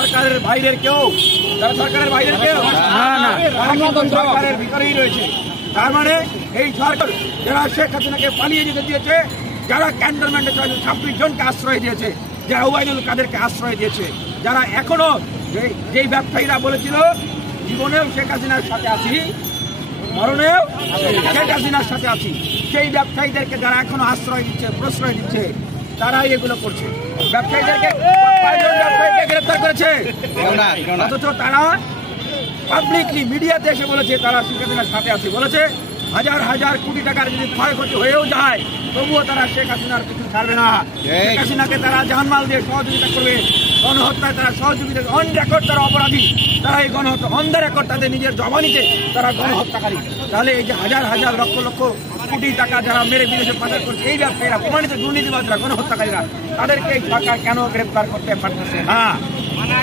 সরকারের বাইরের কেউ, যারা সরকারের বাইরের কেউ সরকারের ভিতরেই রয়েছে। তার মানে এই সরকার যারা শেখ হাসিনাকে পালিয়ে যেতে দিয়েছে, যারা ক্যান্টনমেন্টে 26 জনকে আশ্রয় দিয়েছে, যারা ওবায়দুল কাদেরকে আশ্রয় দিয়েছে, যারা এখনো যেই ব্যবসায়ীরা বলেছিল জীবনেও শেখ হাসিনার সাথে আছি, মরণেও শেখ হাসিনার সাথে আছি, সেই ব্যবসায়ীদেরকে যারা এখনো আশ্রয় দিচ্ছে, প্রশ্রয় দিচ্ছে, তারাই এগুলো করছে। ব্যবসায়ীদেরকে গ্রেফতার করেছে, অথচ তারা পাবলিকলি মিডিয়াতে এসে বলেছে তারা শেখ হাসিনার সাথে আছে, বলেছে হাজার হাজার কোটি টাকার যদি ক্ষয়ক্ষতি হয়েও যায় তবুও তারা শেখ হাসিনার কিছু ছাড়বে না। শেখ হাসিনাকে তারা জানমাল দিয়ে সহযোগিতা করবে, গণহত্যায় তারা সহযোগিতা, অন রেকর্ড তারা অপরাধী, তারা এই গণহত্যা অন দ্য রেকর্ড, তাদের নিজের জবানিতে তারা গণহত্যাকারী। তাহলে এই যে হাজার হাজার লক্ষ লক্ষ কোটি টাকা যারা মেরে বিদেশে পাচার করছে, এই ব্যবসায়ীরা প্রমাণিত দুর্নীতিবাজরা, গণহত্যাকারীরা, তাদেরকে এই সরকার কেন গ্রেফতার করতে পারতেছে না?